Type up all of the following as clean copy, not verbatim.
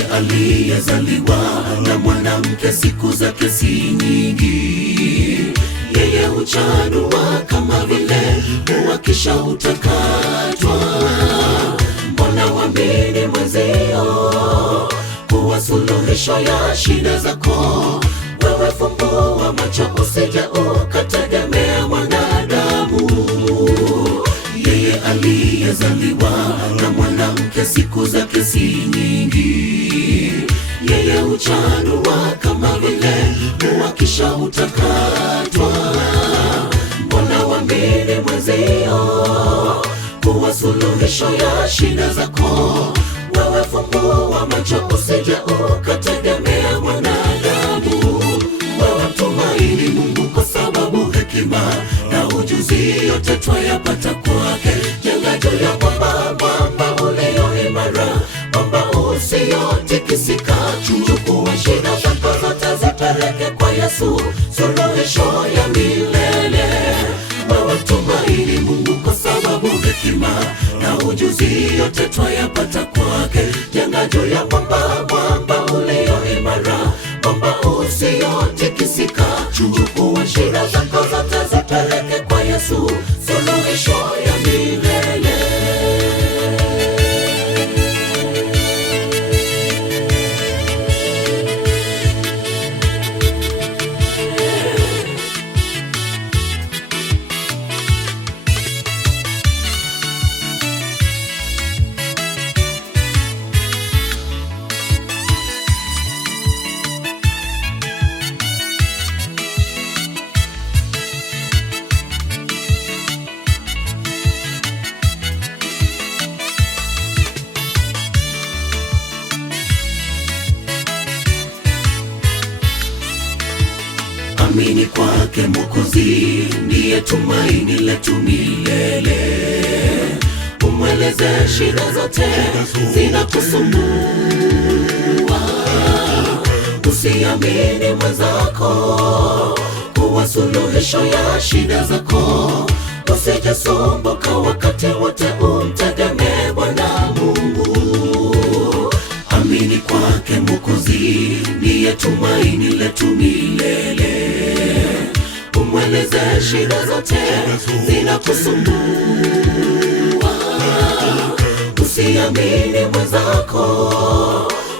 yeye aliyezaliwa na mwanamke, siku zake si nyingi. Yeye huchanua kama vile ua kisha utakatwa. Mbona waamini mwenzio kuwa suluhisho ya shida zako? Wewe fumbua macho, usije ukategemea mwanadamu. Yeye aliyezaliwa na mwanamke, siku zake si nyingi. Yeye huchanua kama vile ua kisha utakatwa. Mbona waamini mwenzio kuwa suluhisho ya shida zako? Wewe fumbua macho, usije ukategemea mwanadamu. Wewe tumaini Mungu, kwa sababu hekima na ujuzi yote twayapata kwake. Jenga juu ya mwamba, mwamba ulio imara, mwamba usiotikisika. Chukua shida zako zote, zipeleke kwa Yesu, suluhisho ya milele. Wewe tumaini Mungu, kwa sababu hekima na ujuzi yote twayapata kwake. Jenga juu ya mwamba, mwamba ulio imara, mwamba usiotikisika. Chukua shida zako zote, zipeleke kwa Yesu, suluhisho ya milele. Amini kwake Mwokozi, ndiye tumaini letu milele. Umweleze shida zote zinakusumbua. Usiamini mwenzako kuwa suluhisho ya shida zako. Usijisumbuka wakati wote, umtegemee Bwana Mungu. Amini kwake Mwokozi, ndiye tumaini letu milele. Umweleze shida zote zinakusumbua. Usiamini mwenzako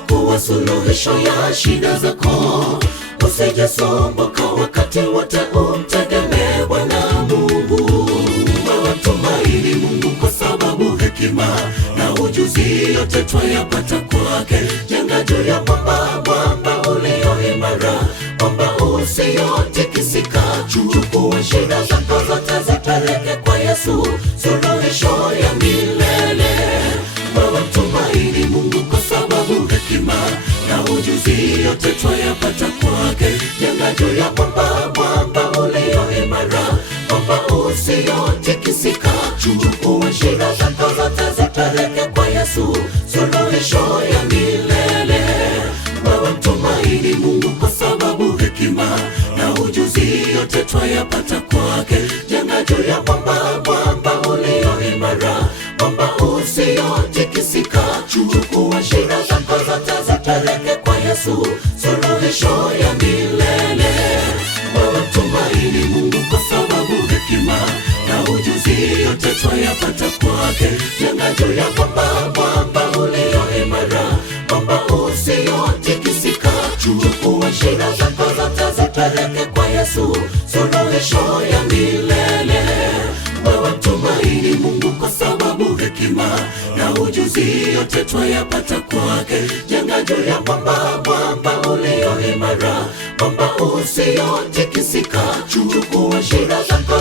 kuwa suluhisho ya shida zako. Usijisumbuka wakati wote, umtegemee Bwana Mungu. Wewe tumaini Mungu, kwa sababu hekima na ujuzi yote twayapata kwake. Jenga juu ya mwamba, mwamba ulio imara, mwamba usiotikisika. Chukua shida zako zote, zipeleke kwa Yesu, suluhisho ya milele. Wewe tumaini Mungu, kwa sababu hekima na ujuzi yote twayapata kwake. Jenga juu ya mwamba, mwamba ulio imara, mwamba usiotikisika. Chukua shida zako zote, zipeleke kwa Yesu, suluhisho ya milele. Wewe tumaini Mungu, kwa sababu hekima na ujuzi yote twayapata kwake. Jenga juu ya mwamba, mwamba ulio imara, mwamba usiotikisika. Chukua shida zako zote, zipeleke kwa Yesu, suluhisho ya milele. Wewe tumaini Mungu, kwa sababu hekima na ujuzi yote twayapata kwake. Jenga juu ya mwamba, mwamba ulio imara, mwamba usiotikisika. Chukua shida zako zote, zipeleke kwa Yesu, suluhisho ya milele. Wewe tumaini Mungu, kwa sababu hekima na ujuzi yote twayapata kwake. Jenga juu ya mwamba, mwamba ulio imara, mwamba usiotikisika. Chukua shida zako